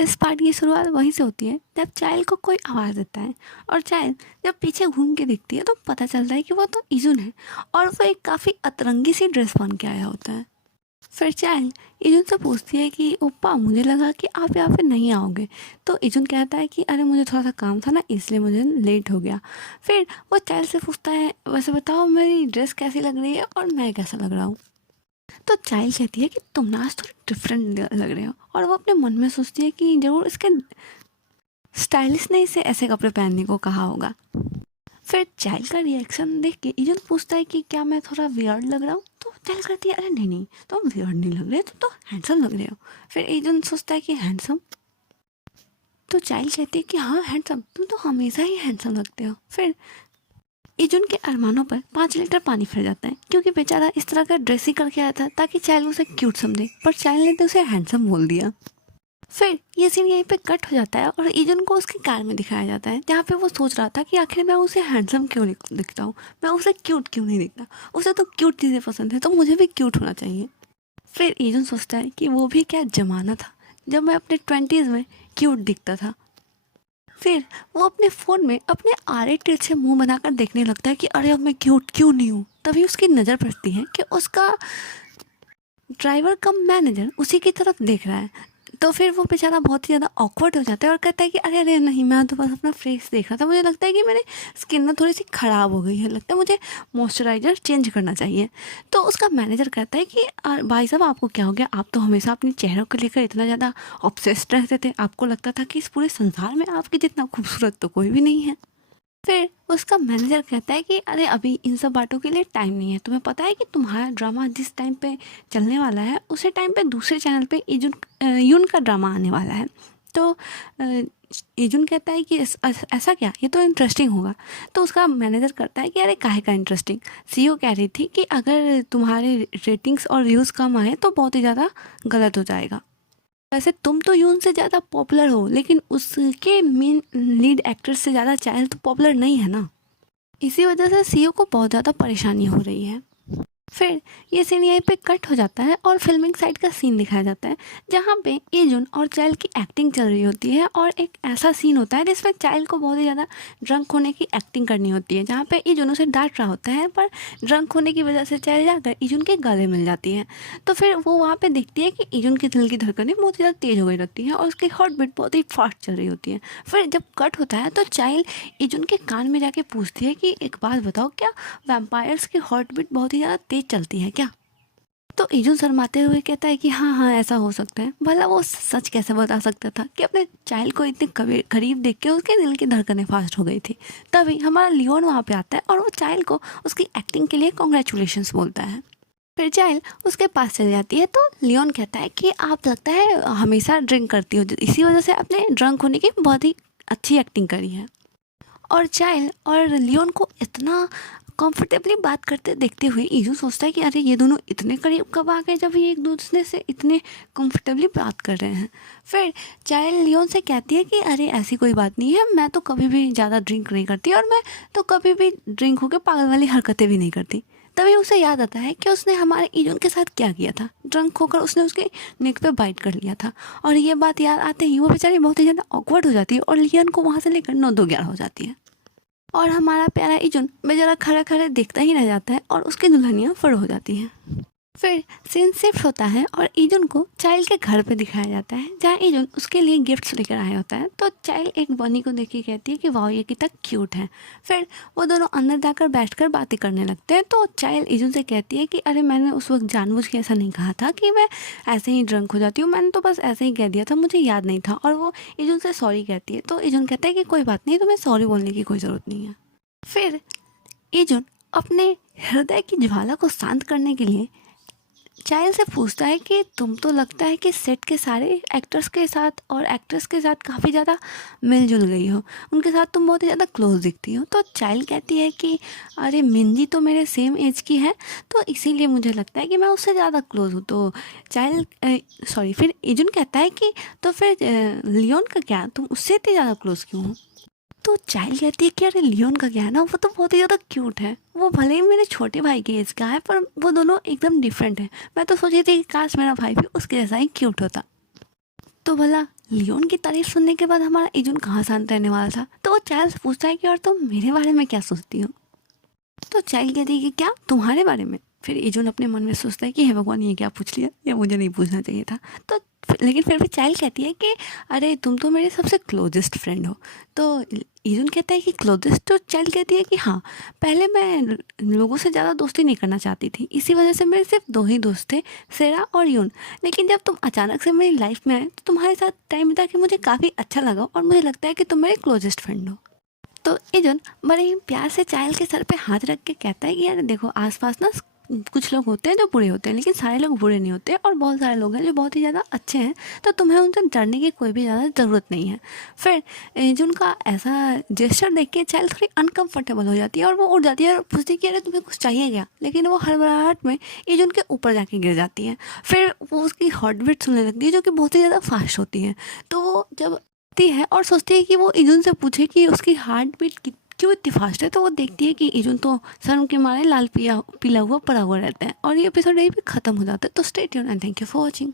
इस पार्ट की शुरुआत वहीं से होती है जब चाइल्ड को कोई आवाज़ देता है और चाइल्ड जब पीछे घूम के दिखती है तो पता चलता है कि वो तो इजुन है और वो एक काफ़ी अतरंगी सी ड्रेस पहन के आया होता है। फिर चाइल्ड इजुन से पूछती है कि ओप्पा मुझे लगा कि आप यहाँ पे नहीं आओगे। तो इजुन कहता है कि अरे मुझे थोड़ा सा काम था ना, इसलिए मुझे लेट हो गया। फिर वो चाइल्ड से पूछता है वैसे बताओ मेरी ड्रेस कैसी लग रही है और मैं कैसा लग रहा हूँ। तो चाइल्ड कहती है कि तुम ना आज थोड़ी डिफरेंट लग रहे हो और वो अपने मन में सोचती है कि जरूर इसके स्टाइलिश ने इसे ऐसे कपड़े पहनने को कहा होगा। फिर चाइल्ड का रिएक्शन देख के इजुन पूछता है कि क्या मैं थोड़ा वियर्ड लग रहा हूँ। तो चाइल्ड कहती है अरे नहीं नहीं तुम वियर्ड नहीं लग रहे, तुम तो हैंडसम लग रहे हो। फिर इजुन सोचता है कि हैंडसम। तो चाइल्ड कहती है कि हाँ हैंडसम, तुम तो हमेशा ही हैंडसम लगते हो। फिर इजुन के अरमानों पर 5 लीटर पानी फिर जाता है क्योंकि बेचारा इस तरह का ड्रेस ही करके आया था ताकि चाइल्ड उसे क्यूट समझे, पर चाइल्ड ने तो उसे हैंडसम बोल दिया। फिर ये सीन यहीं पे कट हो जाता है और इजुन को उसकी कार में दिखाया जाता है जहाँ पे वो सोच रहा था कि आखिर मैं उसे हैंडसम क्यों दिखता हूँ, मैं उसे क्यूट क्यों नहीं दिखता। उसे तो क्यूट चीज़ें पसंद है तो मुझे भी क्यूट होना चाहिए। फिर इजुन सोचता है कि वो भी क्या ज़माना था जब मैं अपने 20s में क्यूट दिखता था। फिर वो अपने फ़ोन में अपने आरे टेढ़ से मुंह बनाकर देखने लगता है कि अरे अब मैं क्यूट क्यों नहीं हूँ। तभी उसकी नज़र पड़ती है कि उसका ड्राइवर कम मैनेजर उसी की तरफ देख रहा है। तो फिर वो बेचारा बहुत ही ज़्यादा ऑकवर्ड हो जाता है और कहता है कि अरे अरे नहीं, मैं तो बस अपना फेस देख रहा था, मुझे लगता है कि मेरी स्किन ना थोड़ी सी ख़राब हो गई है, लगता है मुझे मॉइस्चराइज़र चेंज करना चाहिए। तो उसका मैनेजर कहता है कि भाई साहब आपको क्या हो गया, आप तो हमेशा अपने चेहरों को लेकर इतना ज़्यादा ऑब्सेस्ड रहते थे, आपको लगता था कि इस पूरे संसार में आपके जितना खूबसूरत तो कोई भी नहीं है। फिर उसका मैनेजर कहता है कि अरे अभी इन सब बातों के लिए टाइम नहीं है, तुम्हें पता है कि तुम्हारा ड्रामा जिस टाइम पे चलने वाला है उसी टाइम पे दूसरे चैनल पे यून का ड्रामा आने वाला है। तो इजुन कहता है कि ऐसा क्या, ये तो इंटरेस्टिंग होगा। तो उसका मैनेजर करता है कि अरे काहे का इंटरेस्टिंग, सीईओ कह रही थी कि अगर तुम्हारे रेटिंग्स और व्यूज़ कम आए तो बहुत ही ज़्यादा गलत हो जाएगा। वैसे तुम तो यून से ज़्यादा पॉपुलर हो लेकिन उसके मेन लीड एक्टर से ज़्यादा चाइल्ड तो पॉपुलर नहीं है ना। इसी वजह से सीईओ को बहुत ज़्यादा परेशानी हो रही है। फिर ये सीन यहीं पे कट हो जाता है और फिल्मिंग साइड का सीन दिखाया जाता है जहाँ पे इजुन और चाइल्ड की एक्टिंग चल रही होती है और एक ऐसा सीन होता है जिसमें चाइल्ड को बहुत ही ज़्यादा ड्रंक होने की एक्टिंग करनी होती है, जहाँ पे इजुन उसे डांट रहा होता है पर ड्रंक होने की वजह से चाइल्ड जाकर इजुन के गले मिल जाती है। तो फिर वो वहाँ पर देखती है कि इजुन की दिल की धड़कनें बहुत ज़्यादा तेज़ हो गई रहती हैं और उसकी हार्ट बीट बहुत ही फास्ट चल रही होती है। फिर जब कट होता है तो चाइल्ड इजुन के कान में जाके पूछती है कि एक बात बताओ, क्या वैम्पायर्स की हार्ट बीट बहुत ही ज़्यादा तेज़ चलती है क्या। तो इजुन शर्माते हुए कहता है कि हाँ हाँ ऐसा हो सकता है। भला वो सच कैसे बता सकता था कि अपने चाइल्ड को इतने करीब देख के उसके दिल की धड़कनें फास्ट हो गई थी। तभी हमारा लियोन वहाँ पे आता है और वो चाइल्ड को उसकी एक्टिंग के लिए कॉन्ग्रेचुलेशंस बोलता है। फिर चाइल्ड उसके पास चली जाती है तो लियोन कहता है कि आप लगता है हमेशा ड्रिंक करती हो, इसी वजह से अपने ड्रंक होने की बहुत ही अच्छी एक्टिंग करी है। और चाइल्ड और लियोन को इतना कंफर्टेबली बात करते देखते हुए इजू सोचता है कि अरे ये दोनों इतने करीब कब आ गए जब ये एक दूसरे से इतने कंफर्टेबली बात कर रहे हैं। फिर चाइल्ड लियोन से कहती है कि अरे ऐसी कोई बात नहीं है, मैं तो कभी भी ज़्यादा ड्रिंक नहीं करती और मैं तो कभी भी ड्रिंक होकर पागल वाली हरकतें भी नहीं करती। तभी उसे याद आता है कि उसने हमारे इजुन के साथ क्या किया था, ड्रंक होकर उसने उसके नेक पे बाइट कर लिया था। और ये बात याद आते ही वो बेचारी बहुत ही ज़्यादा ऑकवर्ड हो जाती है और लियन को वहाँ से लेकर 9-2-11 हो जाती है। और हमारा प्यारा इजुन बेचारा खड़े खड़े देखता ही रह जाता है और उसकी दुल्हनियाँ फड़ हो जाती हैं। फिर सीन शिफ्ट होता है और इजुन को चाइल्ड के घर पे दिखाया जाता है जहाँ इजुन उसके लिए गिफ्ट्स लेकर आया होता है। तो चाइल्ड एक बनी को देख के कहती है कि वाह ये कितना क्यूट है। फिर वो दोनों अंदर जाकर बैठकर बातें करने लगते हैं। तो चाइल्ड इजुन से कहती है कि अरे मैंने उस वक्त जानबूझ के ऐसा नहीं कहा था कि मैं ऐसे ही ड्रंक हो जाती हूँ, मैंने तो बस ऐसे ही कह दिया था, मुझे याद नहीं था। और वो इजुन से सॉरी कहती है। तो इजुन कहता है कि कोई बात नहीं, तुम्हें सॉरी बोलने की कोई ज़रूरत नहीं है। फिर इजुन अपने हृदय की ज्वाला को शांत करने के लिए चाइल्ड से पूछता है कि तुम तो लगता है कि सेट के सारे एक्टर्स के साथ और एक्ट्रेस के साथ काफ़ी ज़्यादा मिलजुल गई हो, उनके साथ तुम बहुत ही ज़्यादा क्लोज दिखती हो। तो चाइल्ड कहती है कि अरे मिंजी तो मेरे सेम एज की है तो इसीलिए मुझे लगता है कि मैं उससे ज़्यादा क्लोज हूँ। तो फिर इजुन कहता है कि तो फिर लियोन का क्या, तुम उससे इतनी ज़्यादा क्लोज क्यों हो। तो चाइल्ड कहती है कि अरे लियोन का क्या है ना, वो तो बहुत ही ज़्यादा क्यूट है, वो भले ही मेरे छोटे भाई के एज का है पर वो दोनों एकदम डिफरेंट है। मैं तो सोची थी कि काश मेरा भाई भी उसके जैसा ही क्यूट होता। तो भला लियोन की तारीफ सुनने के बाद हमारा इजुन कहाँ शांत रहने वाला था। तो वो चाइल्ड से पूछता है कि और तुम मेरे बारे में क्या सोचती हो। तो चाइल्ड कहती है कि क्या तुम्हारे बारे में। फिर इजुन अपने मन में सोचता है कि हे भगवान ये क्या पूछ लिया, ये मुझे नहीं पूछना चाहिए था। तो लेकिन फिर भी चाइल्ड कहती है कि अरे तुम तो मेरे सबसे क्लोजेस्ट फ्रेंड हो। तो इजुन कहता है कि क्लोजेस्ट, तो चाइल्ड कहती है कि हाँ, पहले मैं लोगों से ज़्यादा दोस्ती नहीं करना चाहती थी, इसी वजह से मेरे सिर्फ दो ही दोस्त थे, सेरा और यून। लेकिन जब तुम अचानक से मेरी लाइफ में आए तो तुम्हारे साथ टाइम बिता के मुझे काफ़ी अच्छा लगा और मुझे लगता है कि तुम मेरे क्लोजेस्ट फ्रेंड हो। तो इजुन बड़े ही प्यार से चाइल्ड के सर पे हाथ रख के कहता है कि यार देखो, आसपास ना कुछ लोग होते हैं जो बुरे होते हैं, लेकिन सारे लोग बुरे नहीं होते, और बहुत सारे लोग हैं जो बहुत ही ज़्यादा अच्छे हैं। तो तुम्हें उनसे डरने की कोई भी ज़्यादा ज़रूरत नहीं है। फिर इजुन का ऐसा जेस्चर देख के चाइल्ड थोड़ी अनकंफर्टेबल हो जाती है और वो उठ जाती है और पूछती है कि अरे तुम्हें कुछ चाहिए क्या। लेकिन वो हड़बड़ाहट में इजुन के ऊपर जाके गिर जाती है। फिर वो उसकी हार्ट बीट सुनने लगती है जो कि बहुत ही ज़्यादा फास्ट होती है। तो वो जब है और सोचती है कि वो इजुन से पूछे कि उसकी हार्ट बीट क्यों इतनी फास्ट है। तो वो देखती है कि इजुन तो शर्म के मारे लाल पिया पीला हुआ पड़ा हुआ रहता है। और ये एपिसोड यहीं पे ख़त्म हो जाता है। तो stay tuned and thank you for watching.